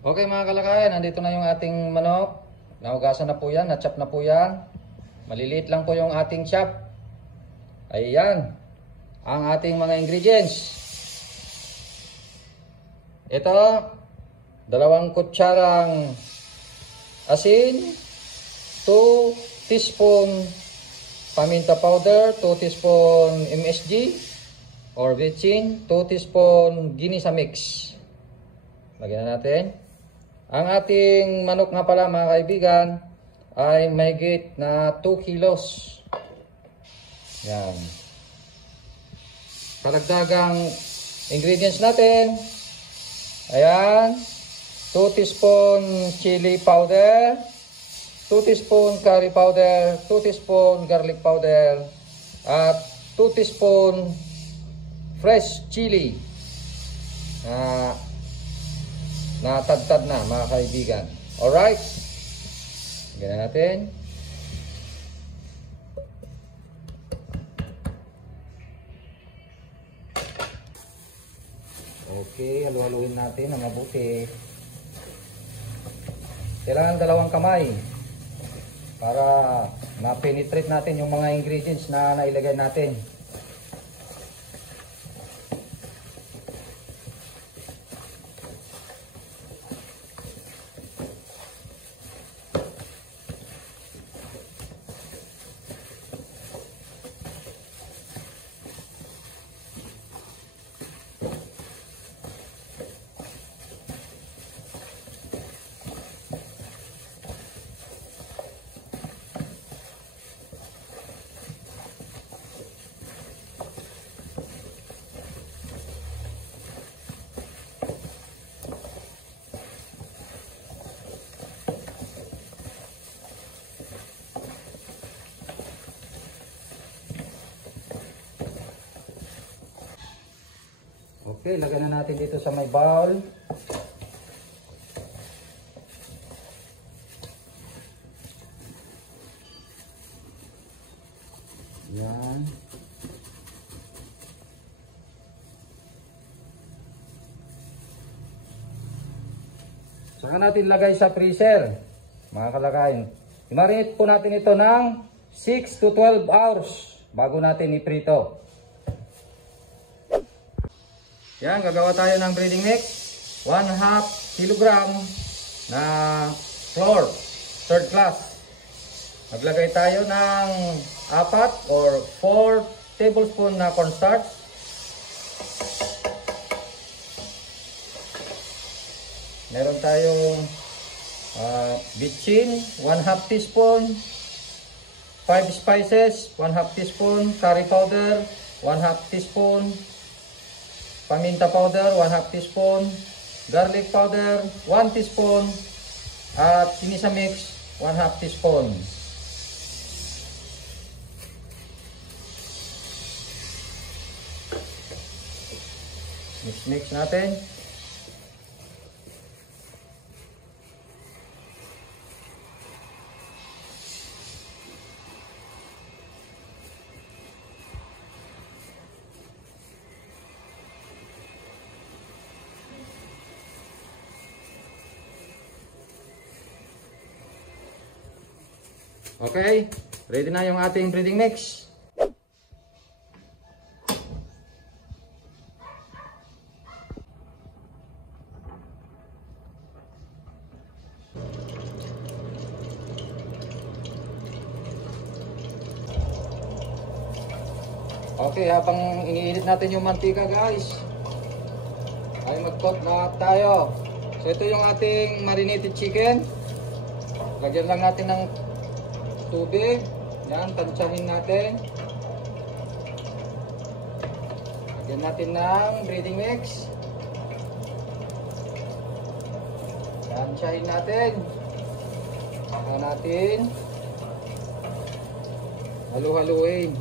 Okay mga kalakayan, nandito na yung ating manok. Nahugasan na po yan, na-chop na po yan. Maliliit lang po yung ating chop. Ayan, ang ating mga ingredients. Ito, 2 kutsarang asin, 2 teaspoon paminta powder, 2 teaspoon MSG or vichin, 2 teaspoon ginisa mix. Lagyan na natin. Ang ating manok nga pala mga kaibigan ay mahigit na 2 kilos. Yan. Karagdagang ingredients natin. Ayan. 2 teaspoon chili powder. 2 teaspoon curry powder. 2 teaspoon garlic powder. At 2 teaspoon fresh chili. Natadtad na mga kaibigan. Alright. Ganyan natin. Okay, halu-haluin natin ng mabuti. Kailangan 2 kamay para ma-penetrate natin yung mga ingredients na nailagay natin. Okay, lagyan na natin dito sa may bowl. Yan. Saka natin lagay sa freezer, mga kalakayan. I-marinate po natin ito ng 6 to 12 hours bago natin iprito. Yan, gagawa tayo ng breeding mix. 1/2 kilogram na flour, 3rd class. Maglagay tayo ng 4 or 4 tablespoon na cornstarch. Meron tayong vichin, 1/2 teaspoon. 5 spices, 1/2 teaspoon. Curry powder, 1/2 teaspoon. Paminta powder, 1/2 teaspoon. Garlic powder, 1 teaspoon. At ginisa mix, 1/2 teaspoon. Mix natin. Okay, ready na yung ating breeding mix. Okay, habang iniinit natin yung mantika guys, ay mag-cook na tayo. So ito yung ating marinated chicken. Lagyan lang natin ng tubig. Yan, tansyahin natin. Lagyan natin ng breeding mix. Tansyahin natin. Saka natin halu-haluin.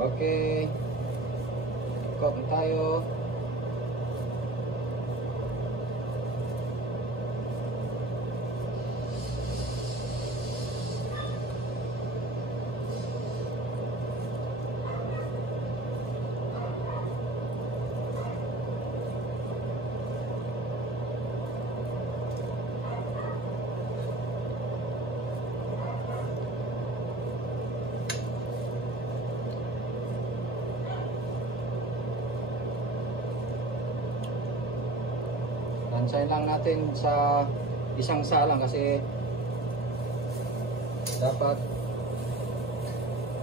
Okay. Cook na tayo. Tansayin lang natin sa isang salang kasi dapat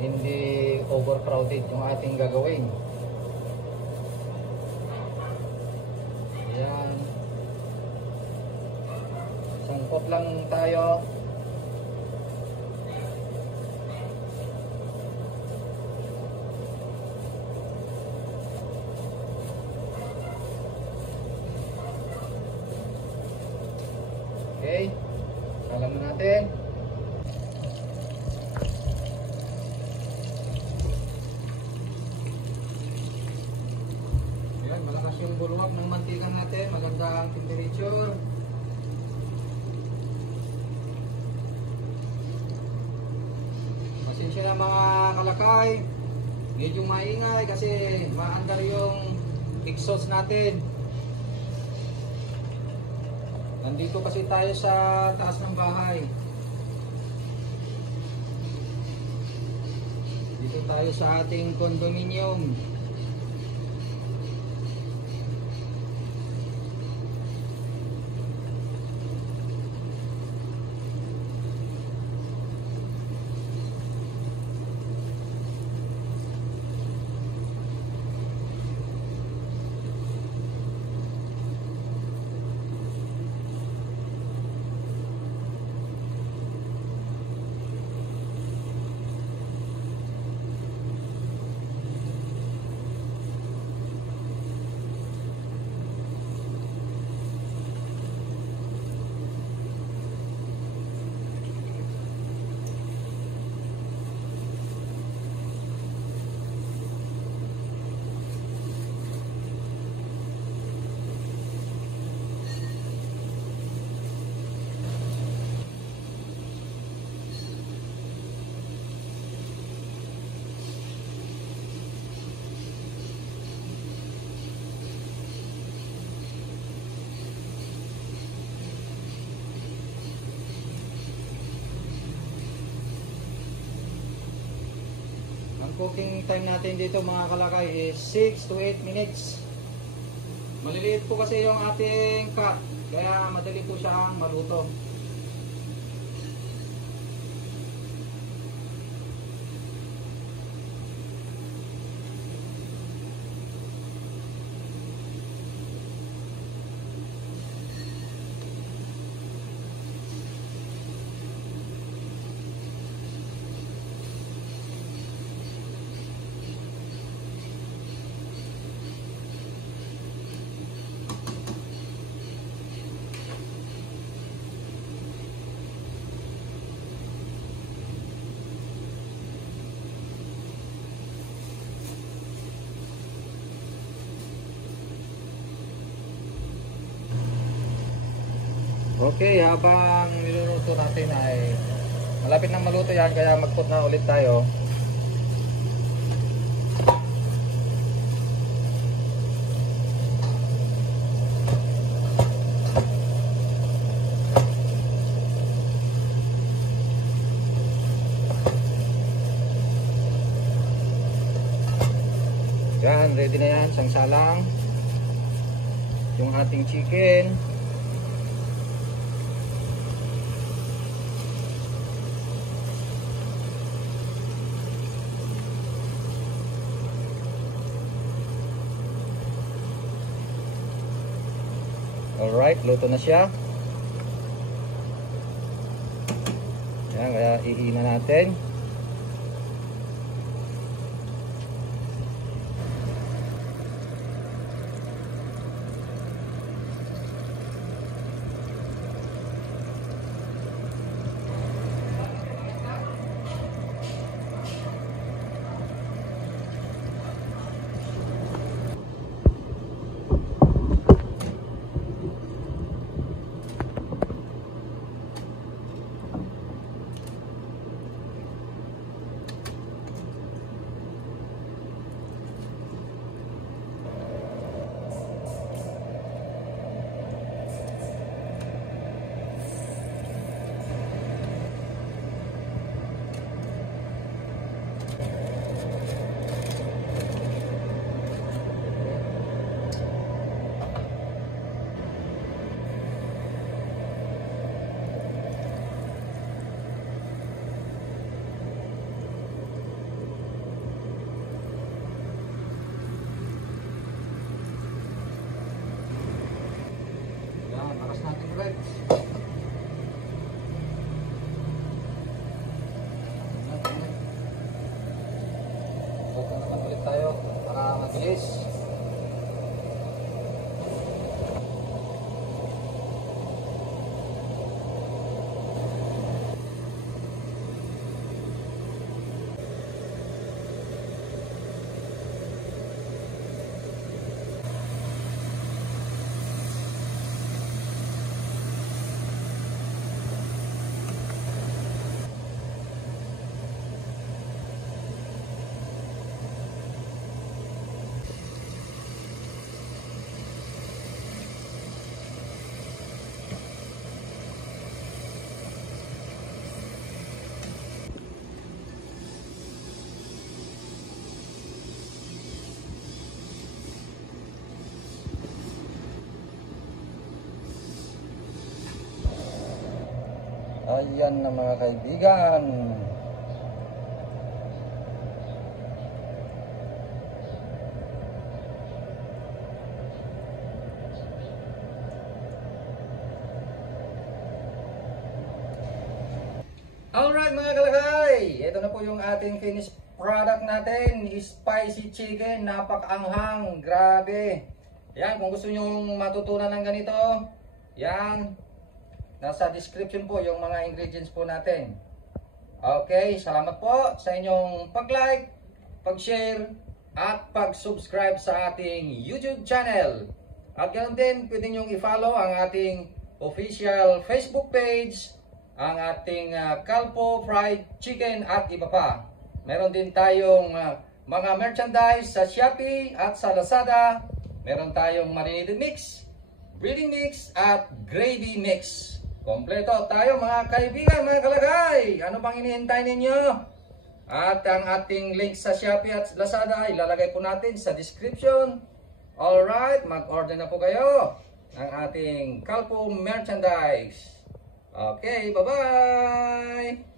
hindi overcrowded yung ating gagawin. Ayan. Sangkot lang tayo. Okay, salang na natin. Ayan, malakas yung bulwak ng mantika natin, maganda ang temperature. Pasensya na mga kalakay, medyo maingay kasi maandar yung exhaust natin. Nandito kasi tayo sa taas ng bahay. Dito tayo sa ating condominium. Cooking time natin dito mga kalakay is 6 to 8 minutes. Maliliit po kasi yung ating cut, kaya madali po siyang maluto. Okay, habang niluluto natin ay malapit nang maluto yan, kaya mag-put na ulit tayo. Yan, ready na yan, sangsalang yung ating chicken. Alright, luto na siya. Yan, kaya iina natin. Subukan naman ulit tayo para mabilis. Ayan na mga kaibigan. Alright mga kalagay, ito na po yung ating finished product natin, spicy chicken, napakaanghang, grabe. Yan, kung gusto nyo matutunan ng ganito, yan, nasa description po yung mga ingredients po natin. Okay, salamat po sa inyong pag-like, pag-share, at pag-subscribe sa ating YouTube channel. At ganoon din, pwede nyo i-follow ang ating official Facebook page, ang ating Calpo Fried Chicken at iba pa. Meron din tayong mga merchandise sa Shopee at sa Lazada. Meron tayong marinated mix, breading mix at gravy mix. Kompleto tayo mga kaibigan, mga kalagay. Ano pang inihintay ninyo? At ang ating link sa Shopee at Lazada ilalagay po natin sa description. Alright, mag-order na po kayo ng ating Calpo merchandise. Okay, bye-bye!